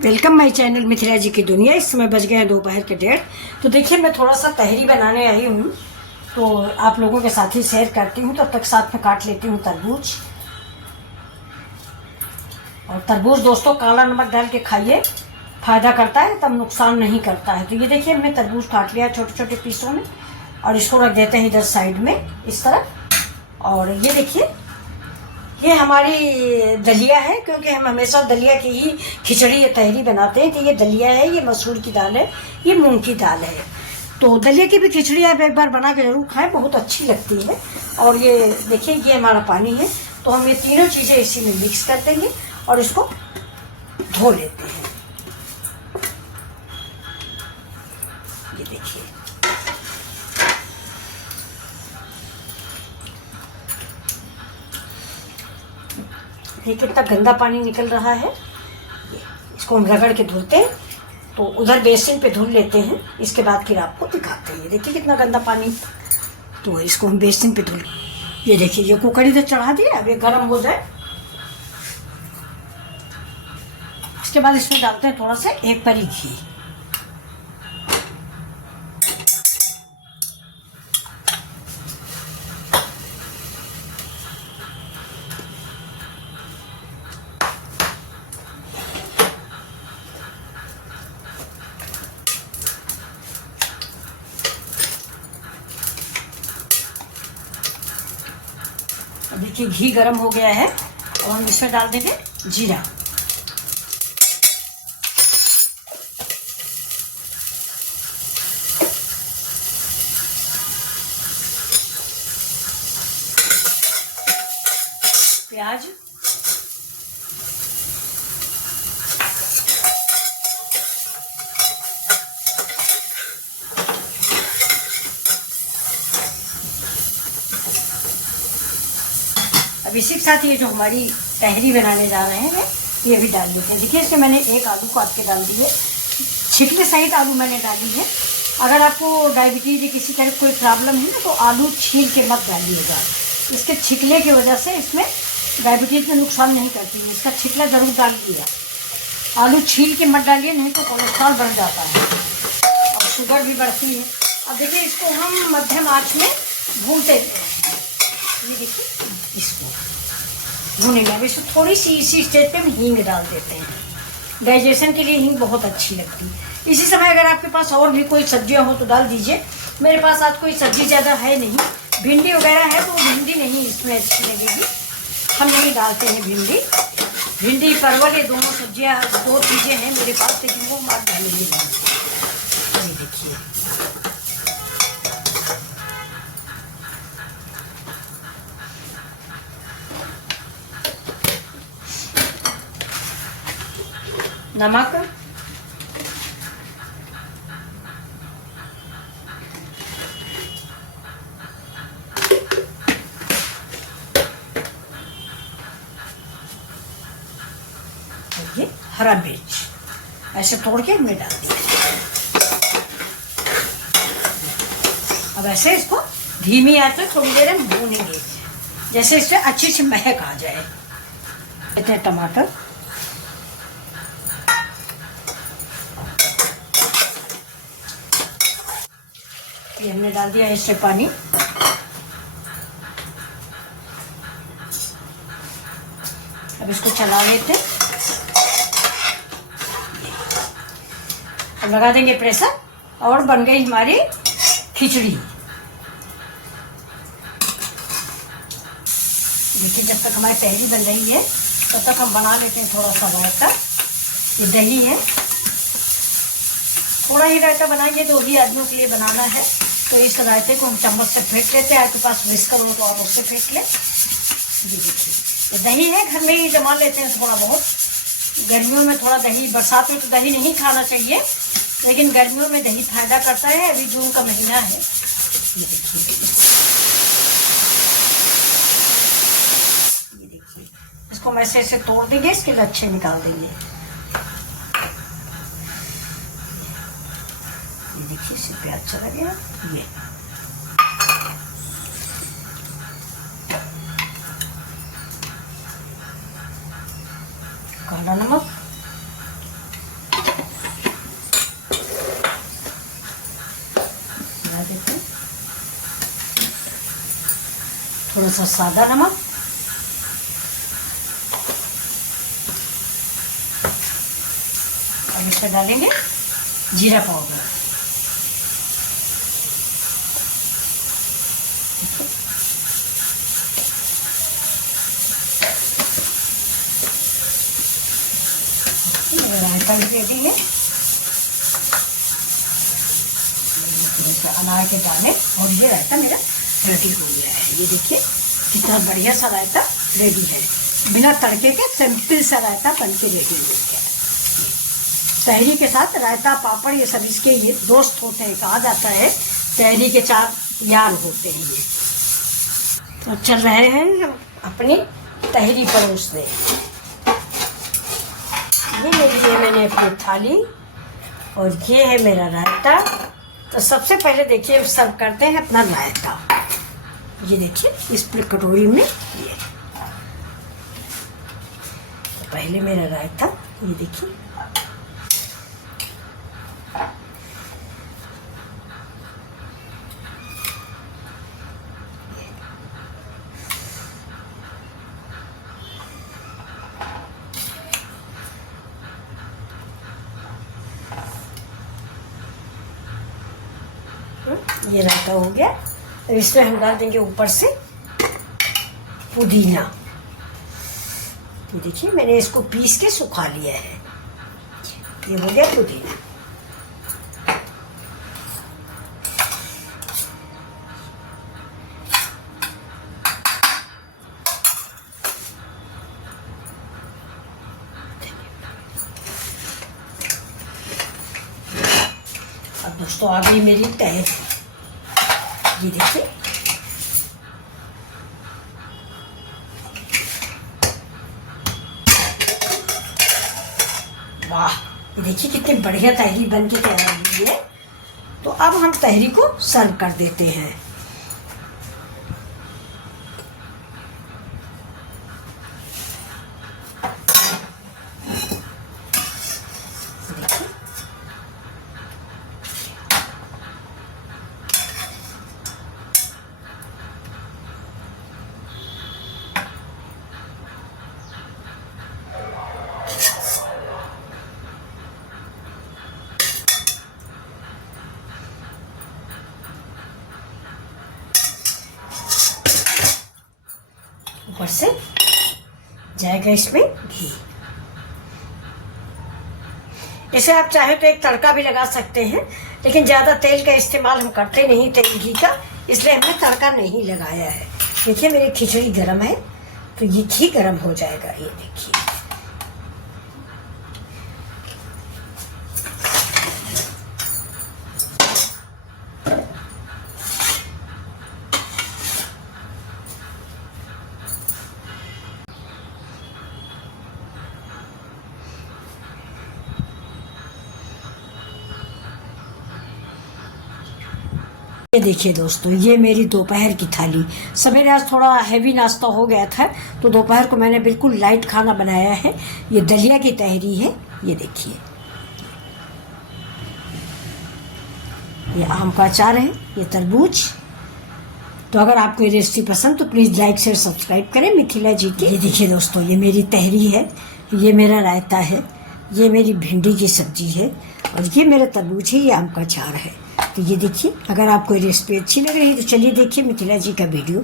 Welcome my channel Mithila जी की दुनिया। इस समय बज गए हैं दोपहर के 1:30। तो देखिए मैं थोड़ा सा तहरी बनाने आई हूँ, तो आप लोगों के साथ ही शेयर करती हूँ। तब तक साथ में काट लेती हूँ तरबूज। और तरबूज दोस्तों काला नमक डाल के खाइए, फ़ायदा करता है, तब नुकसान नहीं करता है। तो ये देखिए हमने तरबूज काट लिया छोटे छोटे पीसों में और इसको रख देते हैं इधर साइड में इस तरह। और ये देखिए ये हमारी दलिया है, क्योंकि हम हमेशा दलिया की ही खिचड़ी या तहरी बनाते हैं। तो ये दलिया है, ये मसूर की दाल है, ये मूंग की दाल है। तो दलिया की भी खिचड़ी आप एक बार बना के जरूर खाएं, बहुत अच्छी लगती है। और ये देखिए ये हमारा पानी है, तो हम ये तीनों चीज़ें इसी में मिक्स कर देंगे और इसको धो लेते हैं। ये देखिए ये कितना गंदा पानी निकल रहा है। ये इसको हम रगड़ के धुलते हैं, तो उधर बेसिन पे धुल लेते हैं, इसके बाद फिर आपको दिखाते हैं। ये देखिए कितना गंदा पानी, तो इसको हम बेसिन पे धुल। ये देखिए ये कुकर इधर चढ़ा दिया, अब ये गर्म हो जाए। इसके बाद इसमें डालते हैं थोड़ा सा 1 परी घी। देखिए घी गरम हो गया है और हम इसमें डाल देंगे जीरा। प्याज, अब इसी के साथ ये जो हमारी तहरी बनाने जा रहे हैं ये भी डाल देते हैं। देखिए इसमें मैंने 1 आलू काट के डाल दी है, छिकले सहित आलू मैंने डाली है। अगर आपको डायबिटीज या किसी तरह कोई प्रॉब्लम है ना, तो आलू छील के मत डालिएगा। इसके छिकले की वजह से इसमें डायबिटीज में नुकसान नहीं करती है। इसका छिकला जरूर डाल दिया, आलू छील के मत डालिए, नहीं तो कोलेस्ट्रॉल बढ़ जाता है और शुगर भी बढ़ती है। अब देखिए इसको हम मध्यम आँच में भूनते हैं। ये देखिए इसको भूनेंगे। अब इसको थोड़ी सी इसी स्टेज पे हम हींग डाल देते हैं, डाइजेशन के लिए हींग बहुत अच्छी लगती है। इसी समय अगर आपके पास और भी कोई सब्जियां हो तो डाल दीजिए। मेरे पास आज कोई सब्जी ज़्यादा है नहीं, भिंडी वगैरह है तो भिंडी नहीं इसमें अच्छी लगेगी, हम नहीं डालते हैं भिंडी। भिंडी परवल ये दोनों सब्जियां 2 चीज़ें हैं मेरे पास, लेकिन वो मार डालेंगे। ये देखिए नमक, ये हरा मिर्च ऐसे तोड़ के हमने डाल दिया। अब ऐसे इसको धीमी आंच पे थोड़ी देर हम भूनेंगे, जैसे इससे अच्छी सी महक आ जाए। इतने टमाटर, ये हमने डाल दिया इससे पानी। अब इसको चला लेते, अब लगा देंगे प्रेशर और बन गई हमारी खिचड़ी। देखिए जब तक हमारी तहरी बन रही है तब तक हम बना लेते हैं थोड़ा सा रायता। ये दही है, थोड़ा ही रायता बनाएंगे, 2 ही आदमियों के लिए बनाना है, तो इस रायते को हम चम्मच से फेंट लेते हैं। आपके पास विस्कर हो तो आप उससे फेंट लें। देखिए दही है, घर में ही जमा लेते हैं थोड़ा बहुत। गर्मियों में थोड़ा दही, बरसात में तो दही नहीं खाना चाहिए, लेकिन गर्मियों में दही फायदा करता है। अभी जून का महीना है। ये देखिए इसको हम ऐसे तोड़ देंगे, इसके लच्छे निकाल देंगे। ये देखिए इससे प्याज चला गया। ये काला नमक, थोड़ा सा सादा नमक, और इसमें डालेंगे जीरा पाउडर। रायता भी रेडी है। अनार के दाने और ये रायता मेरा रेडी हो गया है। ये देखिए कितना बढ़िया सा रायता रेडी है, बिना तड़के के सिंपल सा रायता बन के रेडी हो गया। तहरी के साथ रायता पापड़ ये सब इसके ये दोस्त होते हैं, कहा जाता है तहरी के 4 यार होते हैं ये। तो चल रहे हैं हम अपनी तहरी परोसने। ये मेरी मैंने अपनी थाली और ये है मेरा रायता। तो सबसे पहले देखिए सर्व करते हैं अपना रायता। ये देखिए इस कटोरी में ये तो पहले मेरा रायता, ये देखिए ये रायता हो गया। और इसमें हम डाल देंगे ऊपर से पुदीना। ये देखिए मैंने इसको पीस के सुखा लिया है। ये हो गया पुदीना। अब दोस्तों आ गई मेरी तहरी। ये देखिए वाह, ये देखिए कितनी बढ़िया तहरी बन के तैयार हुई है। तो अब हम तहरी को सर्व कर देते हैं। ऊपर से जाएगा इसमें घी। इसे आप चाहे तो एक तड़का भी लगा सकते हैं, लेकिन ज़्यादा तेल का इस्तेमाल हम करते नहीं तेल घी का, इसलिए हमने तड़का नहीं लगाया है। देखिए मेरी खिचड़ी गरम है, तो ये घी गरम हो जाएगा। ये देखिए ये देखिए दोस्तों, ये मेरी दोपहर की थाली। सवेरे आज थोड़ा हैवी नाश्ता हो गया था, तो दोपहर को मैंने बिल्कुल लाइट खाना बनाया है। ये दलिया की तहरी है। ये देखिए ये आम का अचार है, ये तरबूज। तो अगर आपको ये रेसिपी पसंद तो प्लीज़ लाइक शेयर सब्सक्राइब करें मिथिला जी की। ये देखिए दोस्तों, ये मेरी तहरी है, ये मेरा रायता है, ये मेरी भिंडी की सब्जी है, और ये मेरा तरबूज है, ये आम का अचार है। तो ये देखिए, अगर आपको ये रेसिपी अच्छी लग रही है तो चलिए देखिए मिथिला जी का वीडियो।